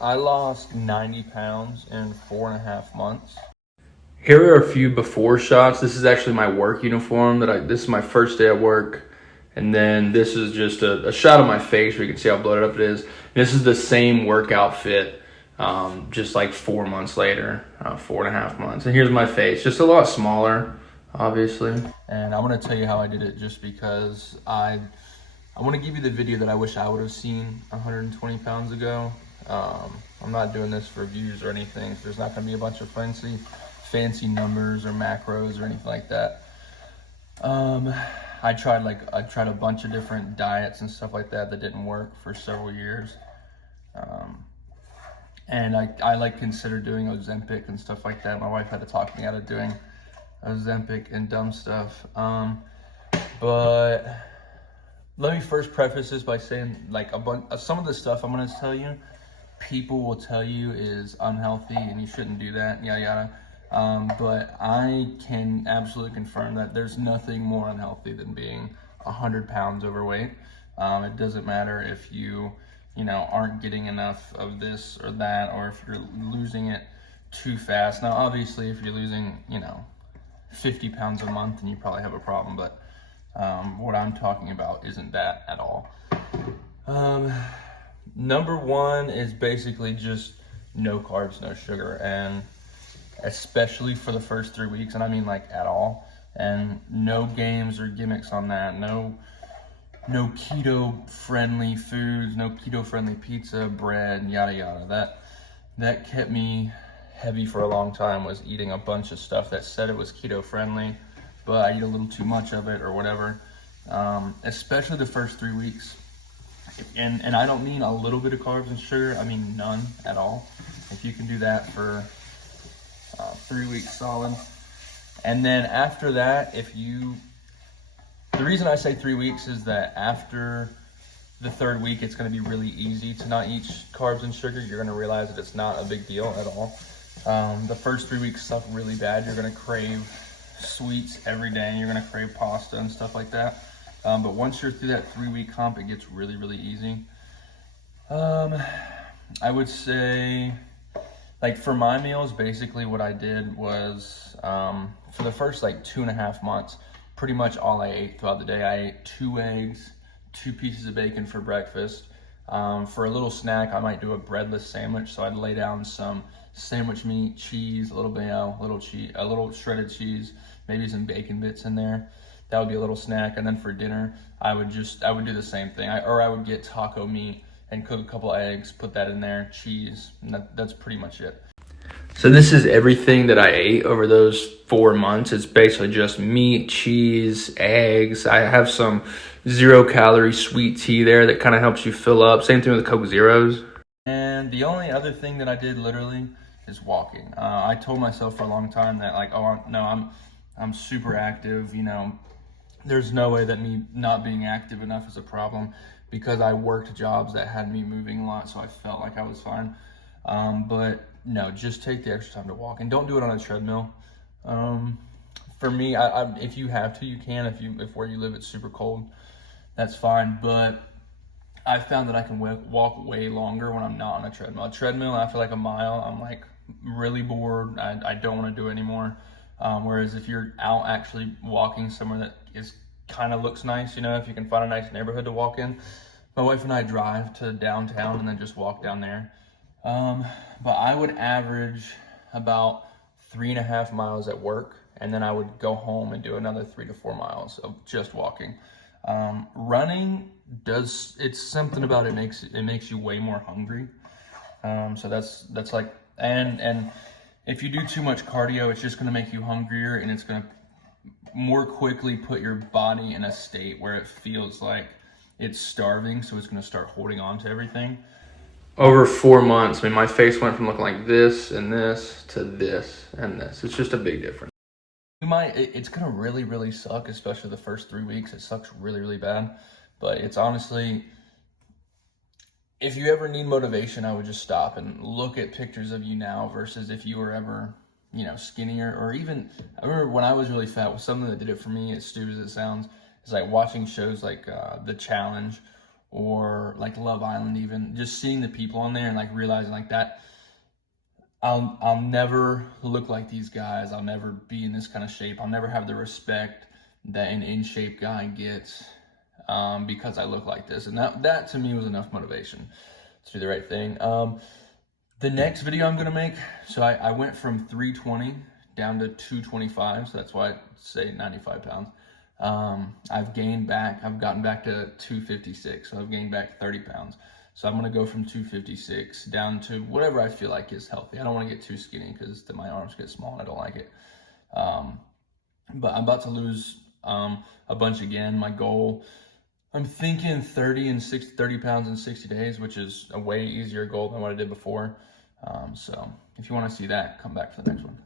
I lost 90 pounds in 4.5 months. Here are a few before shots. This is actually my work uniform this is my first day at work. And then this is just a shot of my face where you can see how bloated up it is. And this is the same work outfit, just like 4 months later, 4.5 months. And here's my face, just a lot smaller, obviously. And I want to tell you how I did it just because I want to give you the video that I wish I would have seen 120 pounds ago. I'm not doing this for views or anything. So there's not going to be a bunch of fancy numbers or macros or anything like that. I tried a bunch of different diets and stuff like that didn't work for several years. And I considered doing Ozempic and stuff like that. My wife had to talk me out of doing Ozempic and dumb stuff. But let me first preface this by saying some of the stuff I'm going to tell you, people will tell you is unhealthy and you shouldn't do that, yada yada. But I can absolutely confirm that there's nothing more unhealthy than being 100 pounds overweight. It doesn't matter if you aren't getting enough of this or that, or if you're losing it too fast. Now, obviously, if you're losing, 50 pounds a month, then you probably have a problem. But what I'm talking about isn't that at all. Number one is basically just no carbs, no sugar, and especially for the first 3 weeks, and I mean at all, and no games or gimmicks on that. No keto friendly foods, no keto friendly pizza, bread, yada yada. That kept me heavy for a long time, was eating a bunch of stuff that said it was keto friendly, but I eat a little too much of it or whatever. Especially the first 3 weeks. And I don't mean a little bit of carbs and sugar, I mean none at all. If you can do that for 3 weeks solid. And then after that, the reason I say 3 weeks is that after the third week, it's going to be really easy to not eat carbs and sugar. You're going to realize that it's not a big deal at all. The first 3 weeks suck really bad. You're going to crave sweets every day. You're going to crave pasta and stuff like that. But once you're through that 3 week hump, it gets really, really easy. I would say, for my meals, basically what I did was, for the first 2.5 months, pretty much all I ate throughout the day. I ate 2 eggs, 2 pieces of bacon for breakfast. For a little snack, I might do a breadless sandwich. So I'd lay down some sandwich meat, cheese, a little mayo, a little shredded cheese, maybe some bacon bits in there. That would be a little snack. And then for dinner, I would do the same thing. I would get taco meat and cook a couple eggs, put that in there, cheese, and that's pretty much it. So this is everything that I ate over those 4 months. It's basically just meat, cheese, eggs. I have some 0-calorie sweet tea there that kind of helps you fill up. Same thing with the Coke Zeros. And the only other thing that I did literally is walking. I told myself for a long time that I'm super active. There's no way that me not being active enough is a problem, because I worked jobs that had me moving a lot, so I felt like I was fine. But no, just take the extra time to walk, and don't do it on a treadmill. For me, if you have to, you can. If where you live it's super cold, that's fine. But I found that I can walk way longer when I'm not on a treadmill. A treadmill, after a mile, I'm really bored. I don't want to do it anymore. Whereas if you're out actually walking somewhere that kind of looks nice, if you can find a nice neighborhood to walk in. My wife and I drive to downtown and then just walk down there. But I would average about 3.5 miles at work, and then I would go home and do another 3 to 4 miles of just walking. Running it's something about it makes you way more hungry. So that's and if you do too much cardio, it's just going to make you hungrier, and it's going to more quickly put your body in a state where it feels like it's starving, so it's going to start holding on to everything. Over 4 months, my face went from looking like this and this to this and this. It's just a big difference. It's going to really, really suck, especially the first 3 weeks. It sucks really, really bad. But it's honestly, if you ever need motivation, I would just stop and look at pictures of you now versus if you were ever, skinnier. Or even, I remember when I was really fat, was something that did it for me, as stupid as it sounds, is watching shows like The Challenge or like Love Island, even just seeing the people on there and like realizing like that I'll never look like these guys. I'll never be in this kind of shape. I'll never have the respect that an in shape guy gets because I look like this. And that to me was enough motivation to do the right thing. The next video I'm gonna make, so I went from 320 down to 225, so that's why I say 95 pounds. I've gained back, I've gotten back to 256, so I've gained back 30 pounds. So I'm gonna go from 256 down to whatever I feel like is healthy. I don't wanna get too skinny because then my arms get small and I don't like it. But I'm about to lose a bunch again. My goal, I'm thinking 30 pounds in 60 days, which is a way easier goal than what I did before. So if you wanna see that, come back for the next one.